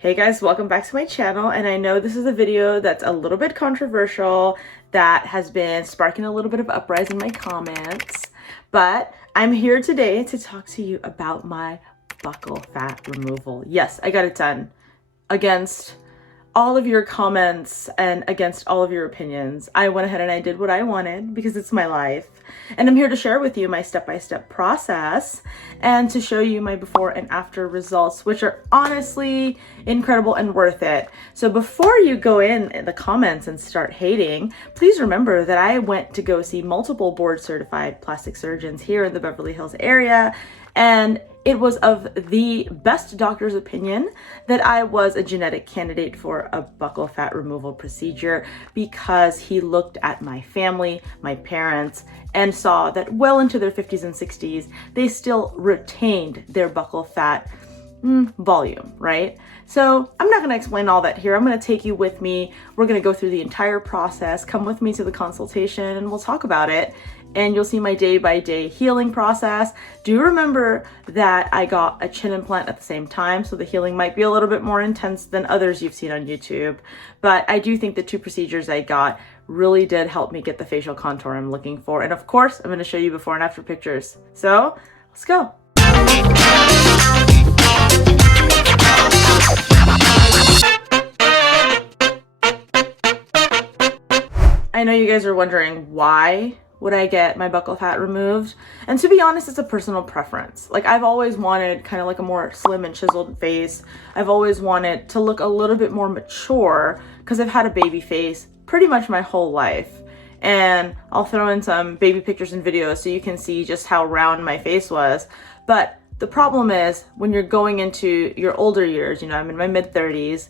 Hey guys, welcome back to my channel, and I know this is a video that's a little bit controversial that has been sparking a little bit of uprising in my comments, but I'm here today to talk to you about my buccal fat removal. Yes, I got it done against all of your comments and against all of your opinions. I went ahead and I did what I wanted because it's my life. And I'm here to share with you my step-by-step process and to show you my before and after results, which are honestly incredible and worth it. So before you go in the comments and start hating, please remember that I went to go see multiple board certified plastic surgeons here in the Beverly Hills area, and it was of the best doctor's opinion that I was a genetic candidate for a buccal fat removal procedure because he looked at my family, my parents, and saw that well into their 50s and 60s, they still retained their buccal fat volume, right? So I'm not going to explain all that here. I'm going to take you with me. We're going to go through the entire process. Come with me to the consultation and we'll talk about it. And you'll see my day-by-day healing process. Do remember that I got a chin implant at the same time, so the healing might be a little bit more intense than others you've seen on YouTube. But I do think the two procedures I got really did help me get the facial contour I'm looking for. And of course, I'm going to show you before and after pictures. So let's go. I know you guys are wondering why would I get my buccal fat removed? And to be honest, it's a personal preference. Like, I've always wanted kind of like a more slim and chiseled face. I've always wanted to look a little bit more mature because I've had a baby face pretty much my whole life. And I'll throw in some baby pictures and videos so you can see just how round my face was. But the problem is when you're going into your older years, I'm in my mid-30s,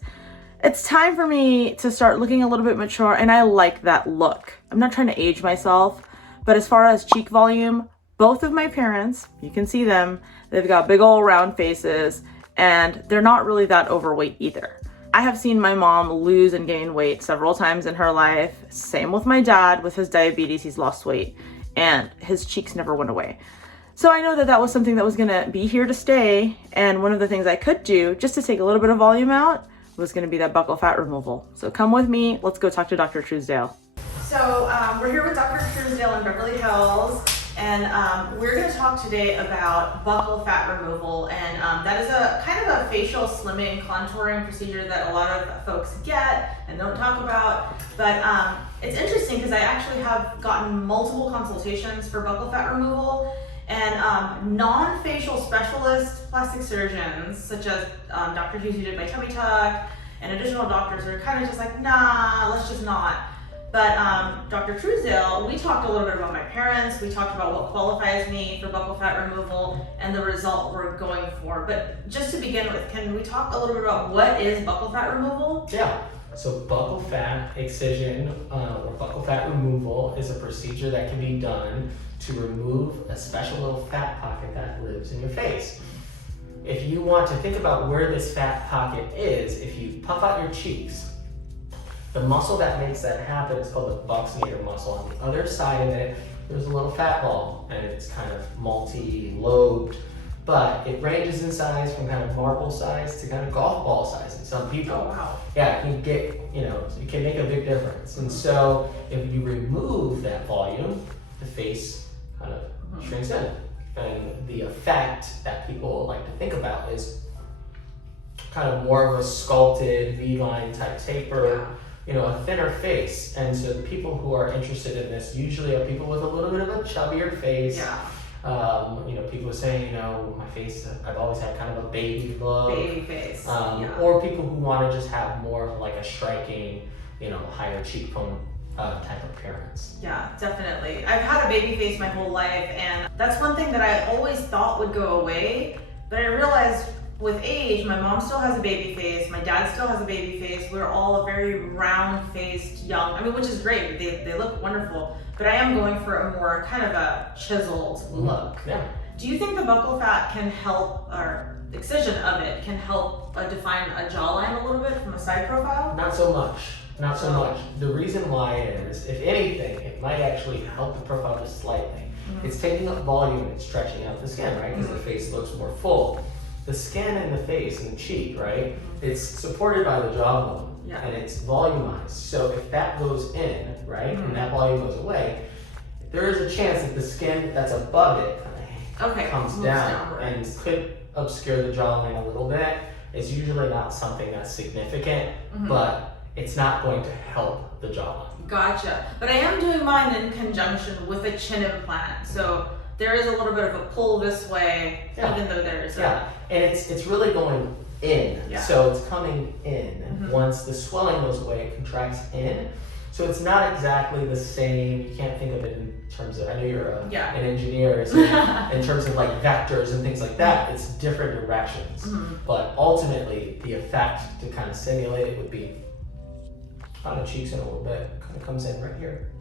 it's time for me to start looking a little bit mature, and I like that look. I'm not trying to age myself, but as far as cheek volume, both of my parents, you can see them, they've got big old round faces, and they're not really that overweight either. I have seen my mom lose and gain weight several times in her life. Same with my dad. With his diabetes, he's lost weight, and his cheeks never went away. So I know that that was something that was gonna be here to stay, and one of the things I could do, just to take a little bit of volume out, was gonna be that buccal fat removal. So come with me, let's go talk to Dr. Truesdale. So we're here with Dr. Truesdale in Beverly Hills, and we're gonna talk today about buccal fat removal, and that is a kind of a facial slimming contouring procedure that a lot of folks get and don't talk about, but it's interesting because I actually have gotten multiple consultations for buccal fat removal, and non-facial specialist plastic surgeons, such as Dr. Hughes, who did my tummy tuck, and additional doctors are kind of just like, nah, let's just not. But Dr. Truesdale, we talked a little bit about my parents, we talked about what qualifies me for buccal fat removal and the result we're going for. But just to begin with, can we talk a little bit about what is buccal fat removal? Yeah, so buccal fat excision or buccal fat removal is a procedure that can be done to remove a special little fat pocket that lives in your face. If you want to think about where this fat pocket is, if you puff out your cheeks, the muscle that makes that happen is called the buccal muscle. On the other side of it, there's a little fat ball, and it's kind of multi-lobed, but it ranges in size from kind of marble size to kind of golf ball size in some people. Oh, wow. Yeah, you can get, it can make a big difference. And so if you remove that volume, the face kind of shrinks in. And the effect that people like to think about is kind of more of a sculpted V-line type taper, a thinner face. And so the people who are interested in this usually are people with a little bit of a chubbier face. Yeah. People saying, my face, I've always had kind of a baby look. Baby face. Or people who want to just have more of like a striking, higher cheekbone type appearance. Yeah, definitely. I've had a baby face my whole life, and that's one thing that I always thought would go away, but I realized with age, my mom still has a baby face, my dad still has a baby face, we're all a very round-faced young, which is great, they look wonderful, but I am going for a more kind of a chiseled look. Yeah. Do you think the buccal fat can help, or excision of it can help define a jawline a little bit from a side profile? Not so much. Not so much. The reason why is, if anything, it might actually help the profile just slightly. It's taking up volume and stretching out the skin, right? Because the face looks more full. The skin in the face and the cheek, right, it's supported by the jawbone, Yeah. and it's volumized. So if that goes in, right, and that volume goes away, there is a chance that the skin that's above it comes down and could obscure the jawline a little bit. It's usually not something that's significant, but it's not going to help the jawline. Gotcha. But I am doing mine in conjunction with a chin implant. So there is a little bit of a pull this way, even though there's and it's really going in. So it's coming in. Once the swelling goes away, it contracts in. So it's not exactly the same. You can't think of it in terms of, I know you're an engineer, so in terms of like vectors and things like that, it's different directions. But ultimately, the effect to kind of simulate it would be on the cheeks in a little bit. Kind of comes in right here.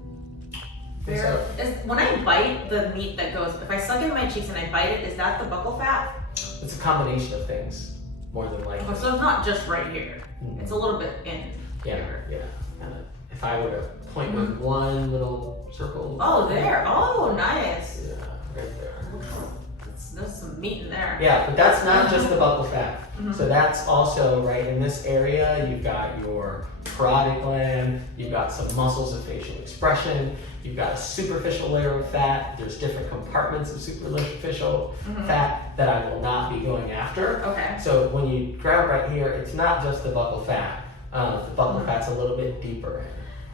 When I bite the meat that goes, if I suck in my cheeks and I bite it, is that the buccal fat? It's a combination of things, more than likely. So it's not just right here. It's a little bit in here. If I were to point with one little circle. Oh, there. Oh, nice. Yeah, right there. There's some meat in there. Yeah, but that's not just the buccal fat. So that's also right in this area. You've got your parotid gland. You've got some muscles of facial expression. You've got a superficial layer of fat. There's different compartments of superficial fat that I will not be going after. Okay. So when you grab right here, it's not just the buccal fat. The buccal fat's a little bit deeper.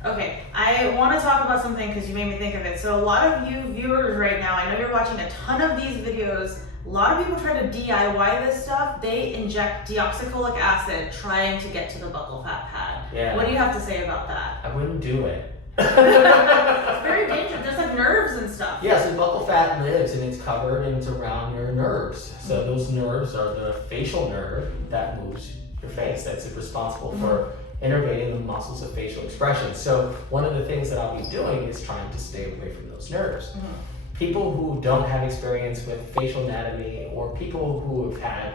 Okay, I want to talk about something because you made me think of it. So a lot of you viewers right now, I know you're watching a ton of these videos. A lot of people try to DIY this stuff. They inject deoxycholic acid trying to get to the buccal fat pad. Yeah. What do you have to say about that? I wouldn't do it. It's very dangerous. There's like nerves and stuff. Yeah, so buccal fat lives and it's covered and it's around your nerves. So those nerves are the facial nerve that moves your face. That's responsible for innervating the muscles of facial expression. So one of the things that I'll be doing is trying to stay away from those nerves. People who don't have experience with facial anatomy or people who have had,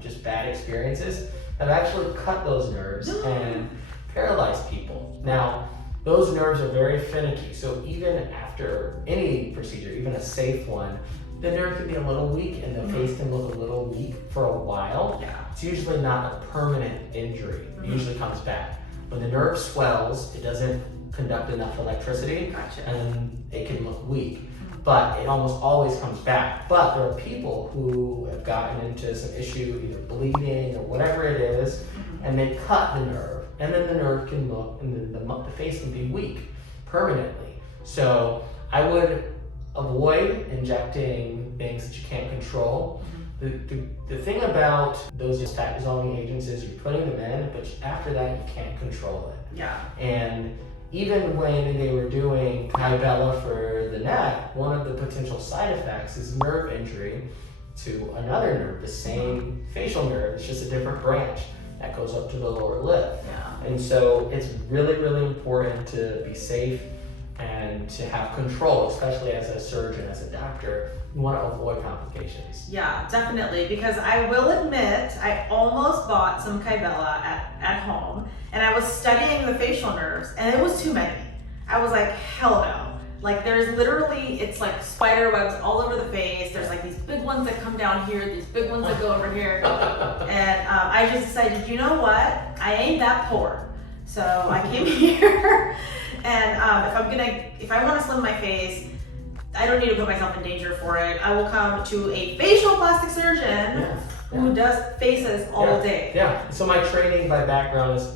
just bad experiences have actually cut those nerves and paralyzed people. Now, those nerves are very finicky. So even after any procedure, even a safe one, the nerve can be a little weak and the face can look a little weak for a while. Yeah. It's usually not a permanent injury. It usually comes back. When the nerve swells, it doesn't conduct enough electricity and it can look weak. But it almost always comes back. But there are people who have gotten into some issue, either bleeding or whatever it is, and they cut the nerve. And then the nerve can look, and then the face can be weak permanently. So I would avoid injecting things that you can't control. The thing about those fat dissolving agents is you're putting them in, but after that you can't control it. Yeah. And even when they were doing Kybella for the neck, one of the potential side effects is nerve injury to another nerve, the same facial nerve, it's just a different branch that goes up to the lower lip. Yeah. And so it's really, really important to be safe and to have control, especially as a surgeon, as a doctor. You want to avoid complications. Yeah, definitely, because I will admit I almost bought some Kybella at home, and I was studying the facial nerves, and it was too many. I was like, hell no. Like there's literally, it's like spider webs all over the face. There's like these big ones that come down here, these big ones that go over here. And I just decided, you know what? I ain't that poor. So I came here, and if I want to slim my face, I don't need to put myself in danger for it. I will come to a facial plastic surgeon who does faces all day. Yeah, so my training by background is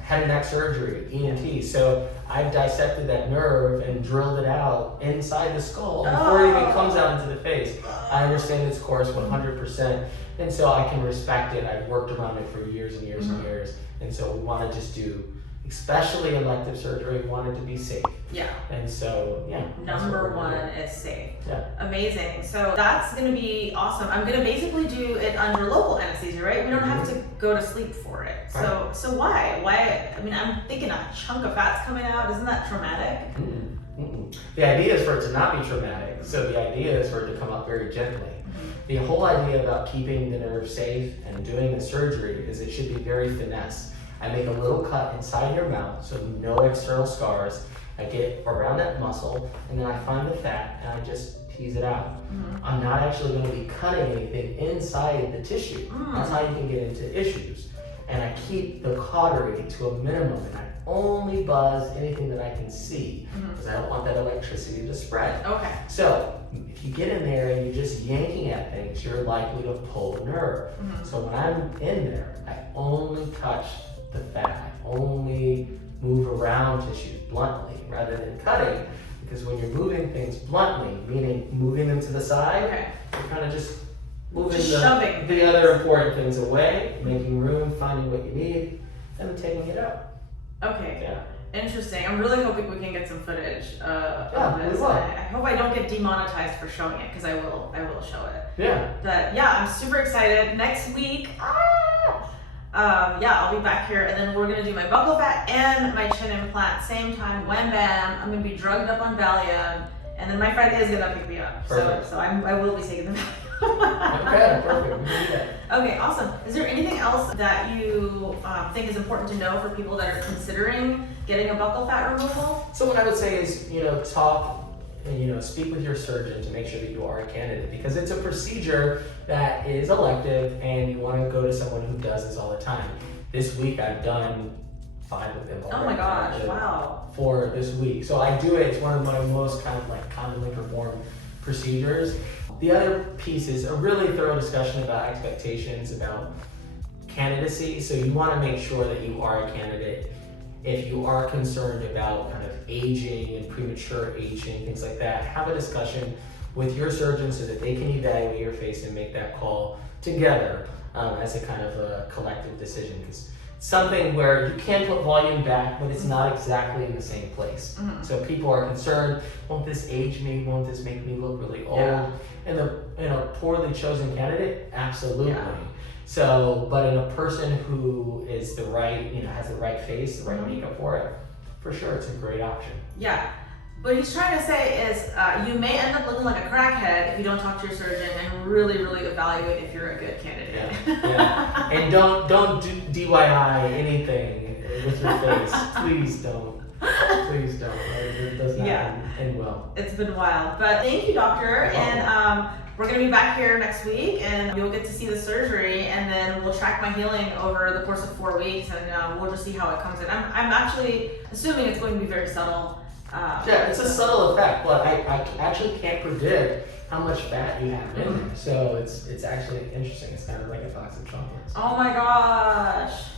head and neck surgery, ENT. So I've dissected that nerve and drilled it out inside the skull before it even comes out into the face. I understand its course 100%, and so I can respect it. I've worked around it for years and years and years, and so we want to just do, especially elective surgery, we want it to be safe. Yeah. And so, Number one is safe. Yeah. Amazing. So that's going to be awesome. I'm going to basically do it under local anesthesia, right? We don't have to go to sleep for it. Right. So why? Why? I mean, I'm thinking a chunk of fat's coming out. Isn't that traumatic? The idea is for it to not be traumatic. So the idea is for it to come up very gently. The whole idea about keeping the nerve safe and doing the surgery is it should be very finesse. I make a little cut inside your mouth, so no external scars. I get around that muscle, and then I find the fat, and I just tease it out. I'm not actually going to be cutting anything inside the tissue. That's how you can get into issues. and I keep the cautery to a minimum, and I only buzz anything that I can see because I don't want that electricity to spread. Okay. So if you get in there and you're just yanking at things, you're likely to pull a nerve. So when I'm in there, I only touch the fat. I only move around tissues bluntly rather than cutting, because when you're moving things bluntly, meaning moving them to the side, you're kind of just moving the other important things away, making room, finding what you need, and then taking it out. Okay. Yeah. Interesting. I'm really hoping we can get some footage of this. We will. I hope I don't get demonetized for showing it, because I will show it. Yeah. But yeah, I'm super excited. Next week, I'll be back here, and then we're gonna do my buccal fat and my chin implant same time. Wham bam! I'm gonna be drugged up on Valium, and then my friend is gonna pick me up. Perfect. So I will be taking the Valium. Okay, perfect. We can do that. Okay, awesome. Is there anything else that you think is important to know for people that are considering getting a buccal fat removal? So what I would say is, talk and, speak with your surgeon to make sure that you are a candidate, because it's a procedure that is elective and you want to go to someone who does this all the time. This week I've done 5 of them already. Oh my gosh, wow. For this week. So I do it, it's one of my most kind of like commonly performed procedures. The other piece is a really thorough discussion about expectations, about candidacy. So you want to make sure that you are a candidate. If you are concerned about kind of aging and premature aging, things like that, have a discussion with your surgeon so that they can evaluate your face and make that call together as a kind of a collective decision. Because something where you can put volume back, but it's not exactly in the same place. So people are concerned, won't this age me? Won't this make me look really old? Yeah. In a poorly chosen candidate, absolutely. Yeah. So, but in a person who is the right, has the right face, the right makeup for it, for sure, it's a great option. Yeah. What he's trying to say is you may end up looking like a crackhead if you don't talk to your surgeon and really, really evaluate if you're a good candidate. Yeah. And don't do DIY anything with your face. Please don't. Please don't. It does not end well. It's been wild. But thank you, doctor. And we're going to be back here next week, and you'll get to see the surgery, and then we'll track my healing over the course of 4 weeks, and we'll just see how it comes in. I'm actually assuming it's going to be very subtle. It's a subtle effect, but I actually can't predict how much fat you have in there. So it's actually interesting. It's kind of like a box of chocolates. Oh my gosh.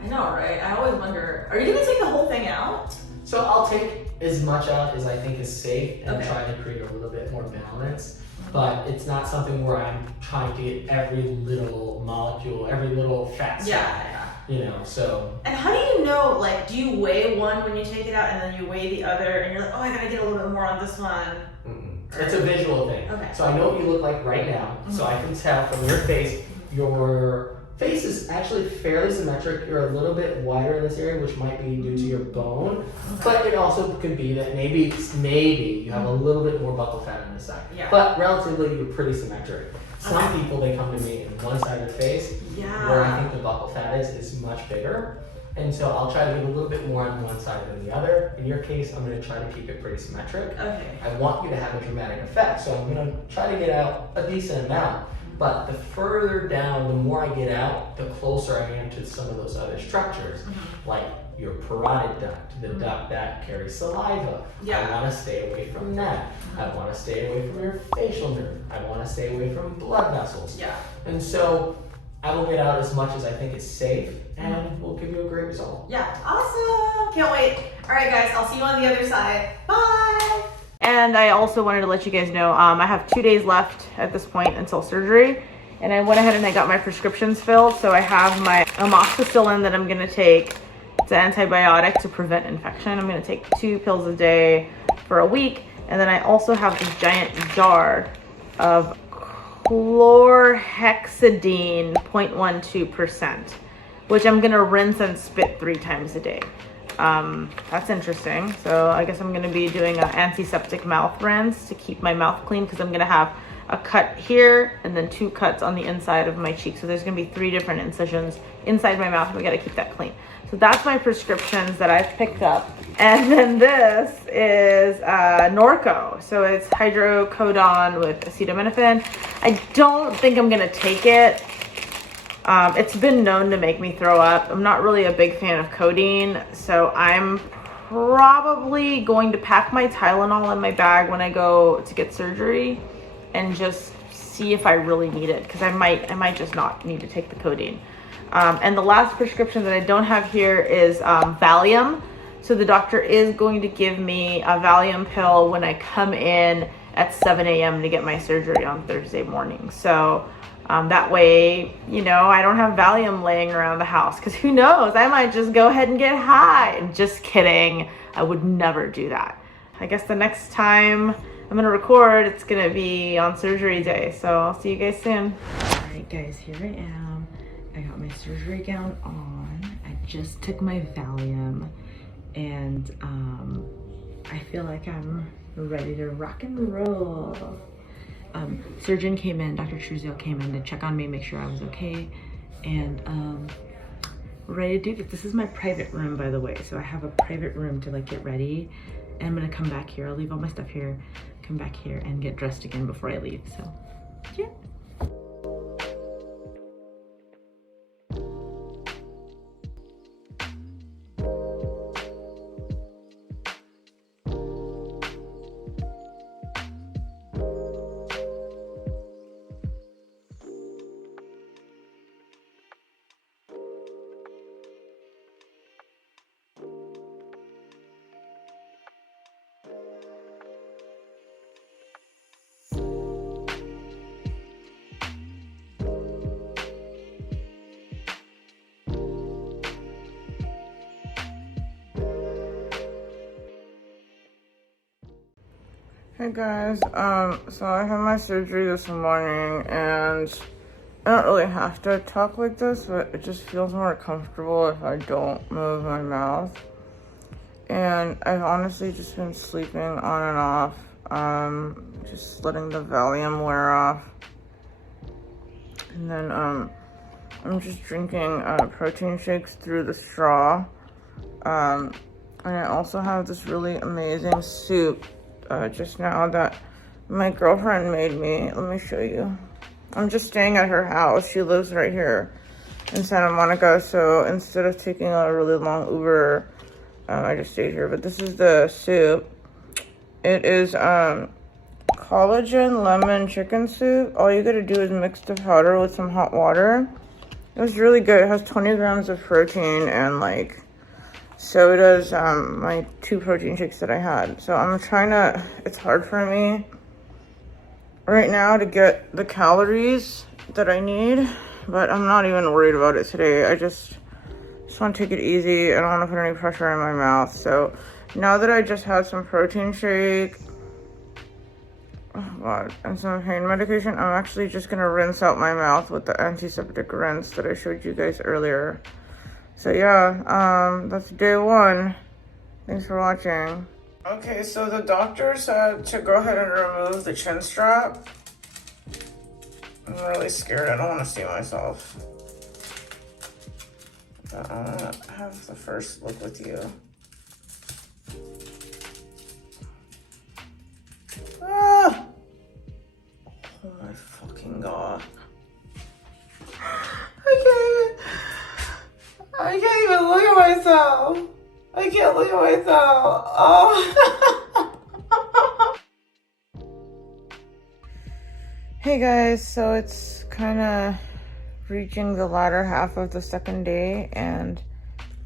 I know, right? I always wonder, are you going to take the whole thing out? So I'll take as much out as I think is safe and try to create a little bit more balance. But it's not something where I'm trying to get every little molecule, every little fat cell. So. And how do you know, do you weigh one when you take it out and then you weigh the other and you're like, oh, I gotta get a little bit more on this one? It's a visual thing. Okay. So I know what you look like right now. So I can tell from your face, your face is actually fairly symmetric. You're a little bit wider in this area, which might be due to your bone. But it also could be that maybe you have a little bit more buccal fat on this side. Yeah. But relatively, you're pretty symmetric. Some people, they come to me in one side of their face, where I think the buccal fat is much bigger. And so I'll try to give a little bit more on one side than the other. In your case, I'm going to try to keep it pretty symmetric. Okay. I want you to have a dramatic effect, so I'm going to try to get out a decent amount. But the further down, the more I get out, the closer I am to some of those other structures, like your parotid duct, the duct that carries saliva. I want to stay away from that. I want to stay away from your facial nerve. I want to stay away from blood vessels. Yeah. And so I will get out as much as I think is safe, and we'll give you a great result. Yeah, awesome. Can't wait. All right, guys, I'll see you on the other side. Bye. And I also wanted to let you guys know, I have 2 days left at this point until surgery. And I went ahead and I got my prescriptions filled. So I have my amoxicillin that I'm going to take. It's an antibiotic to prevent infection. I'm going to take 2 pills a day for a week. And then I also have this giant jar of chlorhexidine 0.12%, which I'm going to rinse and spit 3 times a day. That's interesting. So I guess I'm going to be doing an antiseptic mouth rinse to keep my mouth clean, because I'm going to have a cut here and then 2 cuts on the inside of my cheek. So there's going to be 3 different incisions inside my mouth. We got to keep that clean. So that's my prescriptions that I've picked up. And then this is Norco. So it's hydrocodone with acetaminophen. I don't think I'm going to take it It's been known to make me throw up. I'm not really a big fan of codeine, so I'm probably going to pack my Tylenol in my bag when I go to get surgery and just see if I really need it, because I might just not need to take the codeine. And the last prescription that I don't have here is Valium. So the doctor is going to give me a Valium pill when I come in at 7 a.m. to get my surgery on Thursday morning. So that way, you know, I don't have Valium laying around the house, because who knows, I might just go ahead and get high. Just kidding. I would never do that. I guess the next time I'm gonna record, it's gonna be on surgery day. So I'll see you guys soon. All right, guys, here I am. I got my surgery gown on. I just took my Valium, and I feel like I'm ready to rock and roll. Surgeon came in, Dr. Truesdale came in to check on me, make sure I was okay, and we're ready to do this. This is my private room, by the way, so I have a private room to like get ready, and I'm gonna come back here. I'll leave all my stuff here, come back here and get dressed again before I leave. So yeah. Hey guys, so I had my surgery this morning, and I don't really have to talk like this, but it just feels more comfortable if I don't move my mouth. And I've honestly just been sleeping on and off, just letting the Valium wear off. And then I'm just drinking protein shakes through the straw. And I also have this really amazing soup just now that my girlfriend made me. Let me show you. I'm just staying at her house. She lives right here in Santa Monica, so instead of taking a really long Uber, I just stayed here. But this is the soup. It is collagen lemon chicken soup. All you gotta do is mix the powder with some hot water. It was really good. It has 20 grams of protein, and like, so does my 2 protein shakes that I had. So I'm trying to, it's hard for me right now to get the calories that I need, but I'm not even worried about it today. I just want to take it easy. I don't want to put any pressure in my mouth. So now that I just had some protein shake, oh God, and some pain medication, I'm actually just gonna rinse out my mouth with the antiseptic rinse that I showed you guys earlier. So yeah, that's day 1. Thanks for watching. Okay, so the doctor said to go ahead and remove the chin strap. I'm really scared. I don't want to see myself. But I want to have the first look with you. Ah! Oh my fucking God. I can't even look at myself. I can't look at myself. Oh. Hey guys, so it's kind of reaching the latter half of the second day, and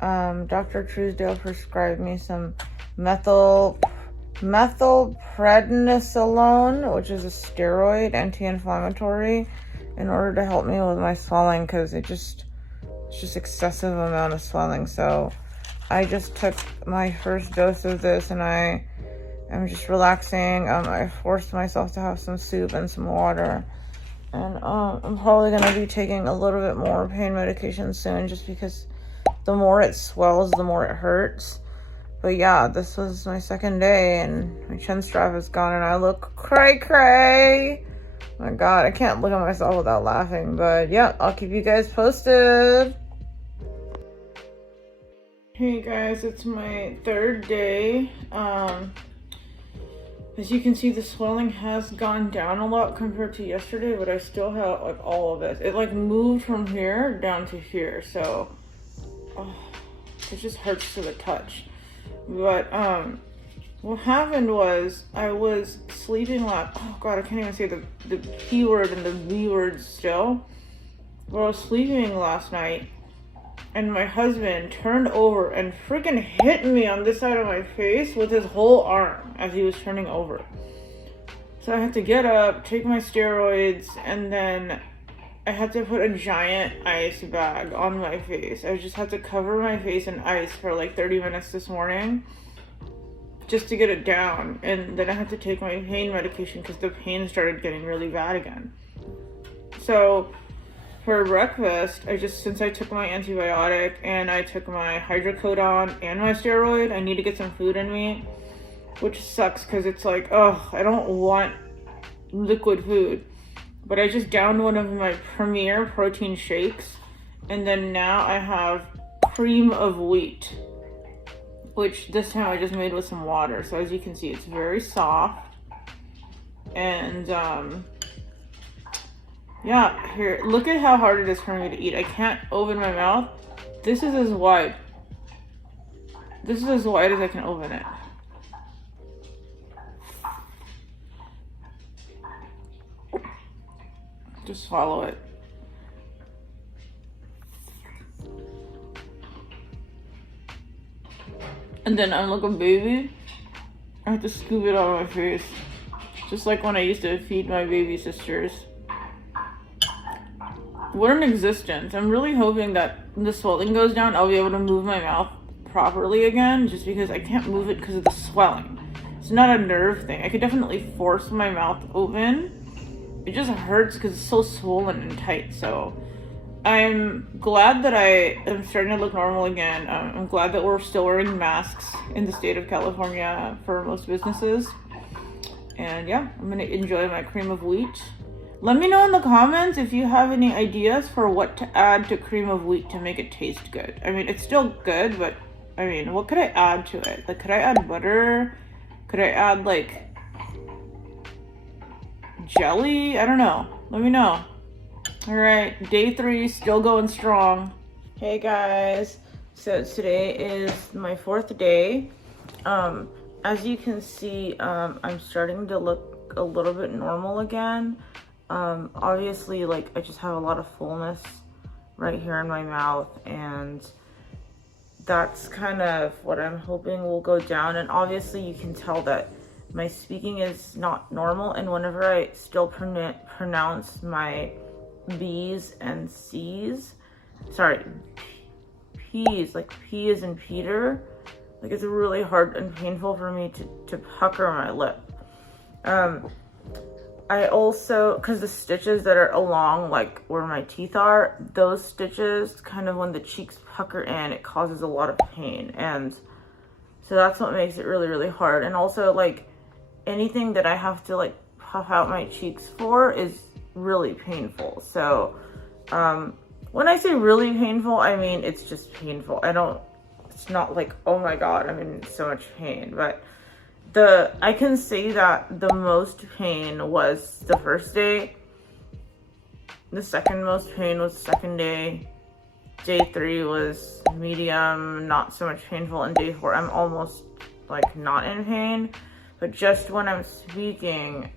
Dr. Truesdale prescribed me some methylprednisolone, which is a steroid anti-inflammatory, in order to help me with my swelling, because it's just excessive amount of swelling. So I just took my first dose of this, and I am just relaxing. I forced myself to have some soup and some water, and I'm probably gonna be taking a little bit more pain medication soon, just because the more it swells, the more it hurts. But yeah, this was my second day, and my chin strap is gone, and I look cray. Oh my God, I can't look at myself without laughing. But yeah, I'll keep you guys posted. Hey guys, it's my 3rd day. As you can see, the swelling has gone down a lot compared to yesterday, but I still have like all of this. It like moved from here down to here, so it just hurts to the touch. But what happened was I was sleeping last. Oh god, I can't even say the P word and the V word still. Well, I was sleeping last night, and my husband turned over and freaking hit me on this side of my face with his whole arm as he was turning over. So I had to get up, take my steroids, and then I had to put a giant ice bag on my face. I just had to cover my face in ice for like 30 minutes this morning just to get it down. And then I had to take my pain medication because the pain started getting really bad again. So for breakfast, since I took my antibiotic and I took my hydrocodone and my steroid, I need to get some food in me, which sucks because it's like, oh, I don't want liquid food. But I just downed one of my Premier protein shakes, and then now I have cream of wheat, which this time I just made with some water. So as you can see, it's very soft. And yeah, here, look at how hard it is for me to eat. I can't open my mouth. This is as wide. This is as wide as I can open it. Just swallow it. And then I'm like a baby. I have to scoop it out of my face. Just like when I used to feed my baby sisters. What an existence. I'm really hoping that when the swelling goes down, I'll be able to move my mouth properly again, just because I can't move it because of the swelling. It's not a nerve thing. I could definitely force my mouth open. It just hurts because it's so swollen and tight. So I'm glad that I am starting to look normal again. I'm glad that we're still wearing masks in the state of California for most businesses. And yeah, I'm gonna enjoy my cream of wheat. Let me know in the comments if you have any ideas for what to add to cream of wheat to make it taste good. I mean, it's still good, but I mean, what could I add to it? Like, could I add butter? Could I add like jelly? I don't know. Let me know. All right, day 3, still going strong. Hey guys, so today is my 4th day. As you can see, I'm starting to look a little bit normal again. Obviously, like, I just have a lot of fullness right here in my mouth, and that's kind of what I'm hoping will go down. And obviously you can tell that my speaking is not normal, and whenever I still pronounce my B's and C's, sorry, P's, like P as in Peter, like it's really hard and painful for me to pucker my lip. I also, because the stitches that are along like where my teeth are, those stitches kind of, when the cheeks pucker in, it causes a lot of pain, and so that's what makes it really, really hard. And also, like, anything that I have to like puff out my cheeks for is really painful. So when I say really painful, I mean it's just painful. It's not like, oh my god, I'm in so much pain, but I can say that the most pain was the first day. The second most pain was the second day. Day 3 was medium, not so much painful, and day 4 I'm almost like not in pain, but just when I'm speaking,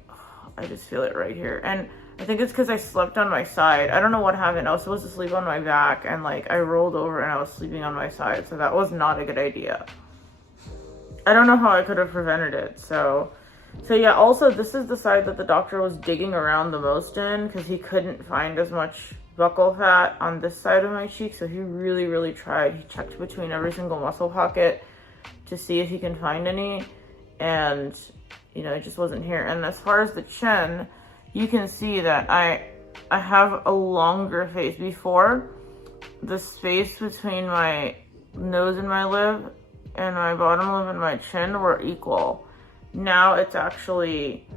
I just feel it right here. And I think it's because I slept on my side. I don't know what happened. I was supposed to sleep on my back, and like I rolled over and I was sleeping on my side, so that was not a good idea. I don't know how I could have prevented it. So yeah, also this is the side that the doctor was digging around the most in, because he couldn't find as much buccal fat on this side of my cheek. So he really, really tried. He checked between every single muscle pocket to see if he can find any, and you know, it just wasn't here. And as far as the chin, you can see that I have a longer face. Before, the space between my nose and my lip and my bottom lip and my chin were equal. Now it's actually,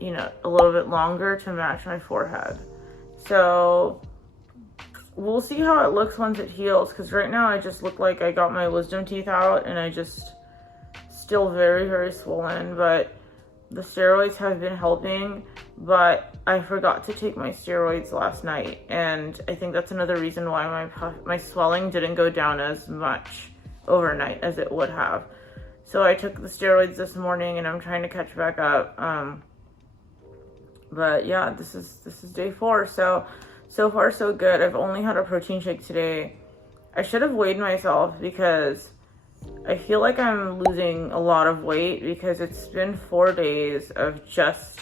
you know, a little bit longer to match my forehead. So we'll see how it looks once it heals, because right now I just look like I got my wisdom teeth out, and I just still very, very swollen. But The steroids have been helping, but I forgot to take my steroids last night, and I think that's another reason why my swelling didn't go down as much overnight as it would have. So I took the steroids this morning, and I'm trying to catch back up. But yeah, this is day 4. So far so good. I've only had a protein shake today. I should have weighed myself because I feel like I'm losing a lot of weight because it's been 4 days of just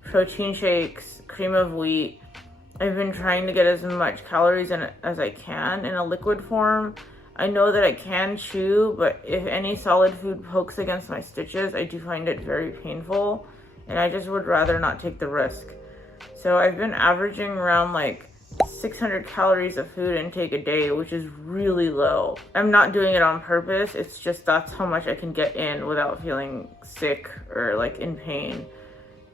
protein shakes, cream of wheat. I've been trying to get as much calories in it as I can in a liquid form. I know that I can chew, but if any solid food pokes against my stitches, I do find it very painful, and I just would rather not take the risk. So I've been averaging around like 600 calories of food intake a day, which is really low. I'm not doing it on purpose. It's just that's how much I can get in without feeling sick or like in pain.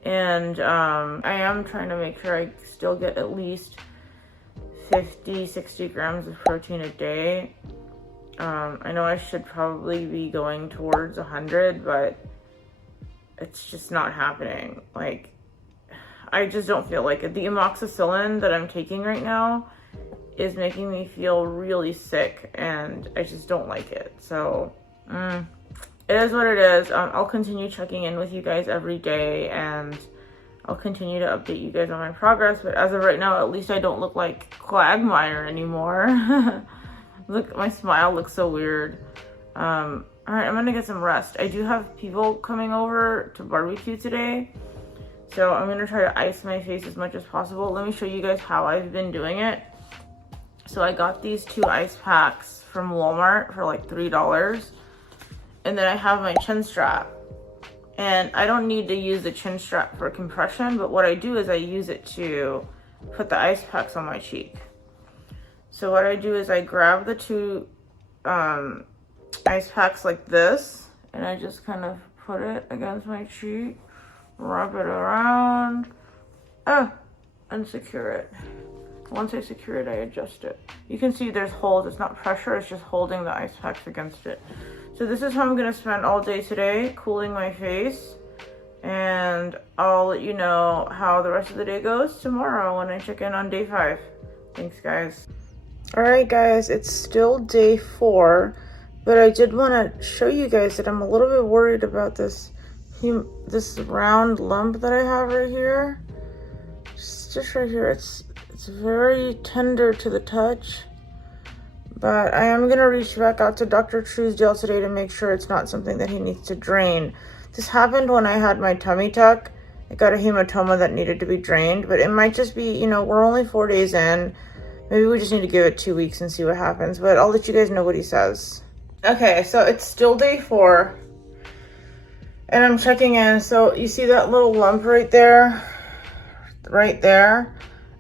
And I am trying to make sure I still get at least 50-60 grams of protein a day. I know I should probably be going towards 100, but it's just not happening. Like, I just don't feel like it. The amoxicillin that I'm taking right now is making me feel really sick, and I just don't like it. So it is what it is. I'll continue checking in with you guys every day, and I'll continue to update you guys on my progress. But as of right now, at least I don't look like Quagmire anymore. Look, my smile looks so weird. All right, I'm gonna get some rest. I do have people coming over to barbecue today, so I'm gonna try to ice my face as much as possible. Let me show you guys how I've been doing it. So I got these 2 ice packs from Walmart for like $3. And then I have my chin strap. And I don't need to use the chin strap for compression, but what I do is I use it to put the ice packs on my cheek. So what I do is I grab the 2 ice packs like this, and I just kind of put it against my cheek, wrap it around, and secure it. Once I secure it, I adjust it. You can see there's holes. It's not pressure, it's just holding the ice packs against it. So this is how I'm gonna spend all day today, cooling my face. And I'll let you know how the rest of the day goes tomorrow when I check in on day 5. Thanks, guys. All right, guys, it's still day 4, but I did want to show you guys that I'm a little bit worried about this round lump that I have right here. Just right here. It's very tender to the touch, but I am gonna reach back out to Dr. Truesdale today to make sure it's not something that he needs to drain. This happened when I had my tummy tuck. I got a hematoma that needed to be drained, but it might just be, you know, we're only 4 days in. Maybe we just need to give it 2 weeks and see what happens, but I'll let you guys know what he says. Okay, so it's still day 4, and I'm checking in. So you see that little lump right there? Right there.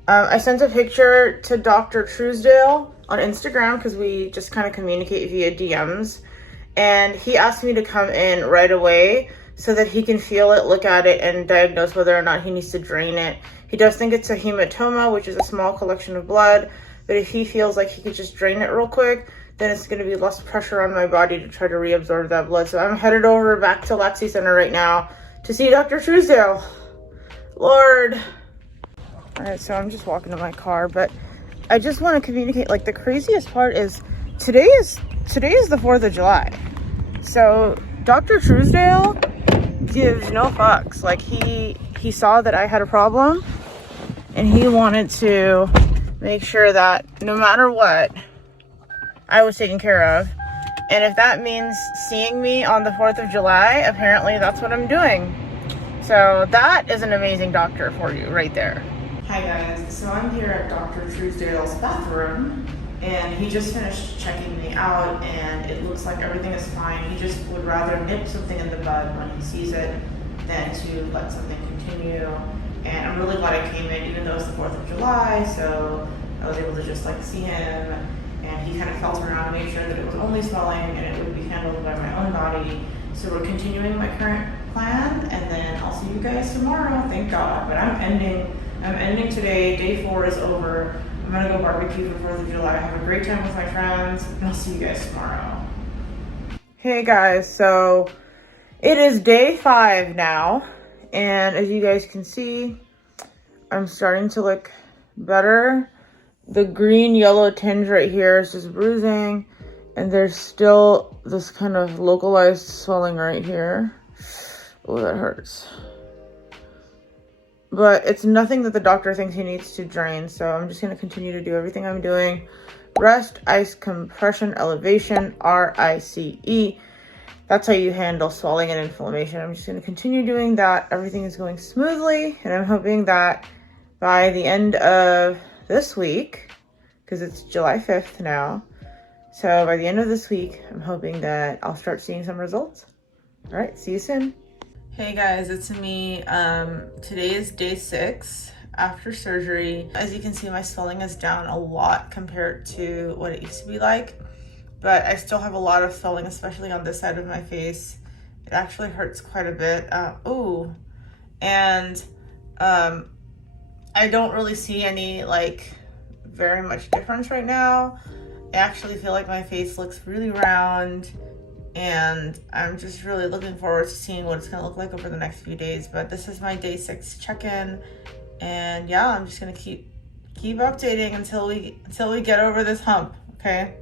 I sent a picture to Dr. Truesdale on Instagram because we just kind of communicate via DMs, and he asked me to come in right away so that he can feel it, look at it, and diagnose whether or not he needs to drain it. He does think it's a hematoma, which is a small collection of blood, but if he feels like he could just drain it real quick, then it's going to be less pressure on my body to try to reabsorb that blood. So I'm headed over back to Lexi Center right now to see Dr. Truesdale. Lord. All right, so I'm just walking to my car, but I just want to communicate, like, the craziest part is today is the 4th of July. So Dr. Truesdale gives no fucks. Like, he saw that I had a problem, and he wanted to make sure that no matter what, I was taken care of. And if that means seeing me on the 4th of July, apparently that's what I'm doing. So that is an amazing doctor for you right there. Hi guys, so I'm here at Dr. Truesdale's bathroom, and he just finished checking me out, and it looks like everything is fine. He just would rather nip something in the bud when he sees it than to let something continue. And I'm really glad I came in, even though it's the 4th of July, so I was able to just like see him, and he kind of felt around and made sure that it was only swelling and it would be handled by my own body. So we're continuing my current plan, and then I'll see you guys tomorrow, thank God. But I'm ending today. Day 4 is over. I'm gonna go barbecue for 4th of July. Have a great time with my friends, and I'll see you guys tomorrow. Hey guys, so It is day 5 now, and as you guys can see, I'm starting to look better. The green yellow tinge right here is just bruising, and there's still this kind of localized swelling right here. Oh, that hurts. But it's nothing that the doctor thinks he needs to drain, so I'm just going to continue to do everything I'm doing. Rest, ice, compression, elevation, RICE. That's how you handle swelling and inflammation. I'm just going to continue doing that. Everything is going smoothly, and I'm hoping that by the end of this week, because it's July 5th now, so by the end of this week, I'm hoping that I'll start seeing some results. All right, see you soon. Hey guys, it's me. Today is day 6 after surgery. As you can see, my swelling is down a lot compared to what it used to be like. But I still have a lot of swelling, especially on this side of my face. It actually hurts quite a bit. I don't really see any very much difference right now. I actually feel like my face looks really round, and I'm just really looking forward to seeing what it's gonna look like over the next few days. But this is my day 6 check-in, and yeah, I'm just gonna keep updating until we get over this hump, okay?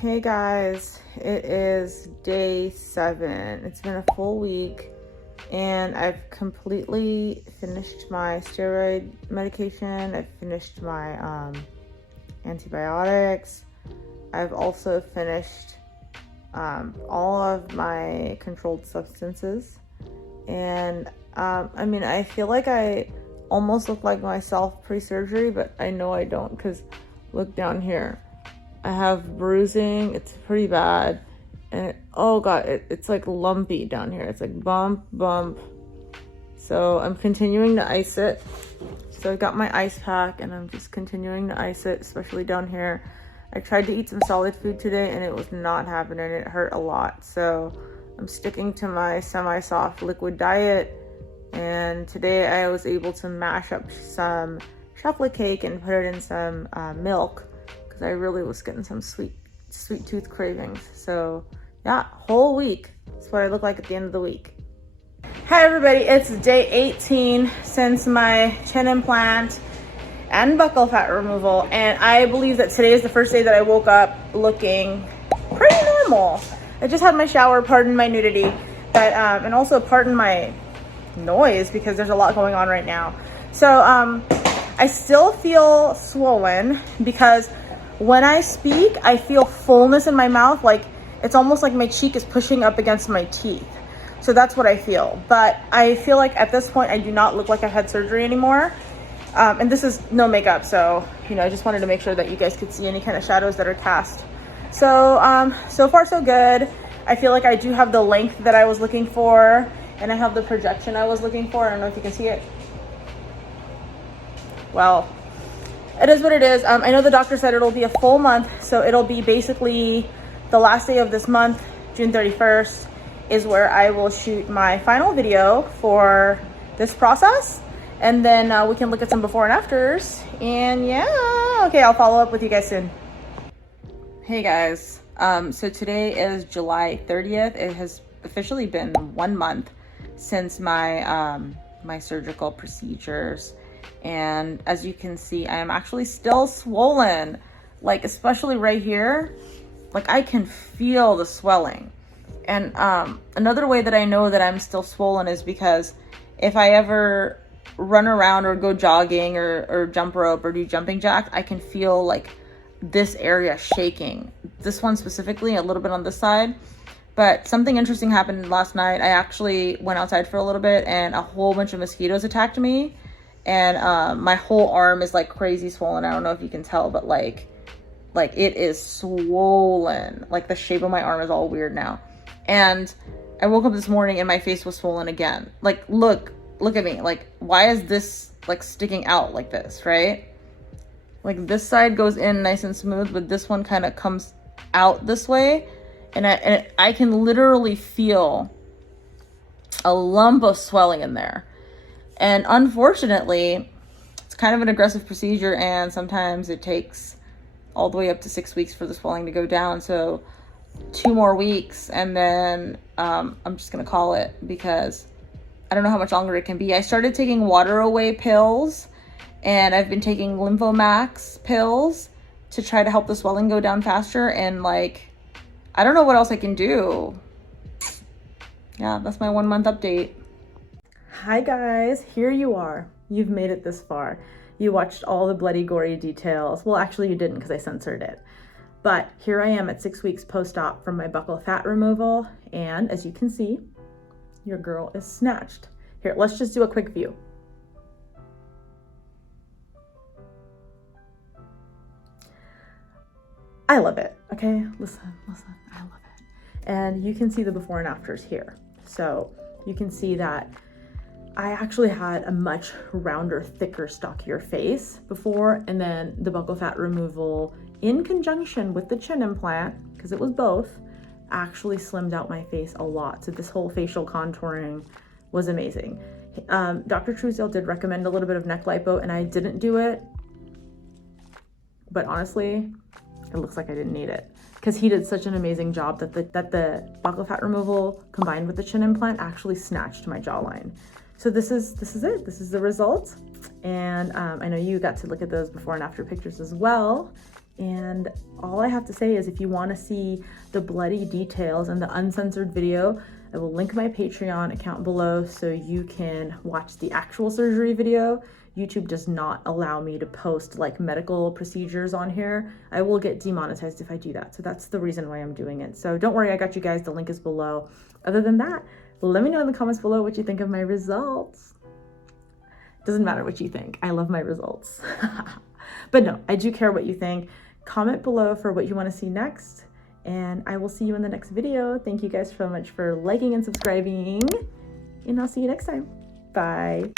Hey guys, it is day 7. It's been a full week, and I've completely finished my steroid medication. I've finished my antibiotics. I've also finished all of my controlled substances. And I mean, I feel like I almost look like myself pre-surgery, but I know I don't, because look down here. I have bruising. It's pretty bad. And oh god, it's like lumpy down here. It's like bump. So I'm continuing to ice it. So I've got my ice pack, and I'm just continuing to ice it, especially down here. I tried to eat some solid food today, and it was not happening. It hurt a lot. So I'm sticking to my semi-soft liquid diet. And today I was able to mash up some chocolate cake and put it in some milk, because I really was getting some sweet tooth cravings. So yeah, whole week. That's what I look like at the end of the week. Hi everybody, it's day 18 since my chin implant and buccal fat removal, and I believe that today is the first day that I woke up looking pretty normal. I just had my shower, pardon my nudity, but and also pardon my noise, because there's a lot going on right now. So I still feel swollen, because when I speak, I feel fullness in my mouth. Like it's almost like my cheek is pushing up against my teeth. So that's what I feel. But I feel like at this point, I do not look like I've had surgery anymore. And this is no makeup. So, you know, I just wanted to make sure that you guys could see any kind of shadows that are cast. So, so far so good. I feel like I do have the length that I was looking for, and I have the projection I was looking for. I don't know if you can see it. Well, it is what it is. I know the doctor said it'll be a full month, so it'll be basically the last day of this month, June 31st, is where I will shoot my final video for this process, and then we can look at some before and afters. And yeah, okay, I'll follow up with you guys soon. Hey guys, so today is July 30th. It has officially been 1 month since my my surgical procedures. And as you can see, I am actually still swollen, like especially right here. Like I can feel the swelling. And another way that I know that I'm still swollen is because if I ever run around or go jogging or jump rope or do jumping jacks, I can feel like this area shaking. This one specifically, a little bit on this side. But something interesting happened last night. I actually went outside for a little bit, and a whole bunch of mosquitoes attacked me. And my whole arm is like crazy swollen. I don't know if you can tell, but like it is swollen. Like the shape of my arm is all weird now. And I woke up this morning and my face was swollen again. Like, look at me. Like, why is this like sticking out like this, right? Like this side goes in nice and smooth, but this one kind of comes out this way. And I can literally feel a lump of swelling in there. And unfortunately, it's kind of an aggressive procedure, and sometimes it takes all the way up to 6 weeks for the swelling to go down. So 2 more weeks, and then I'm just gonna call it because I don't know how much longer it can be. I started taking water away pills, and I've been taking Lymphomax pills to try to help the swelling go down faster, and like, I don't know what else I can do. Yeah, that's my 1 month update. Hi guys, here you are. You've made it this far. You watched all the bloody, gory details. Well, actually you didn't because I censored it. But here I am at 6 weeks post-op from my buccal fat removal. And as you can see, your girl is snatched. Here, let's just do a quick view. I love it, okay? Listen, I love it. And you can see the before and afters here. So you can see that I actually had a much rounder, thicker, stockier face before, and then the buccal fat removal in conjunction with the chin implant, because it was both, actually slimmed out my face a lot. So this whole facial contouring was amazing. Dr. Truesdale did recommend a little bit of neck lipo, and I didn't do it, but honestly, it looks like I didn't need it because he did such an amazing job that the buccal fat removal combined with the chin implant actually snatched my jawline. So this is it. This is the result. And I know you got to look at those before and after pictures as well. And all I have to say is if you want to see the bloody details and the uncensored video, I will link my Patreon account below so you can watch the actual surgery video. YouTube does not allow me to post like medical procedures on here. I will get demonetized if I do that. So that's the reason why I'm doing it. So don't worry, I got you guys. The link is below. Other than that, let me know in the comments below what you think of my results. Doesn't matter what you think. I love my results. But no, I do care what you think. Comment below for what you want to see next. And I will see you in the next video. Thank you guys so much for liking and subscribing. And I'll see you next time. Bye.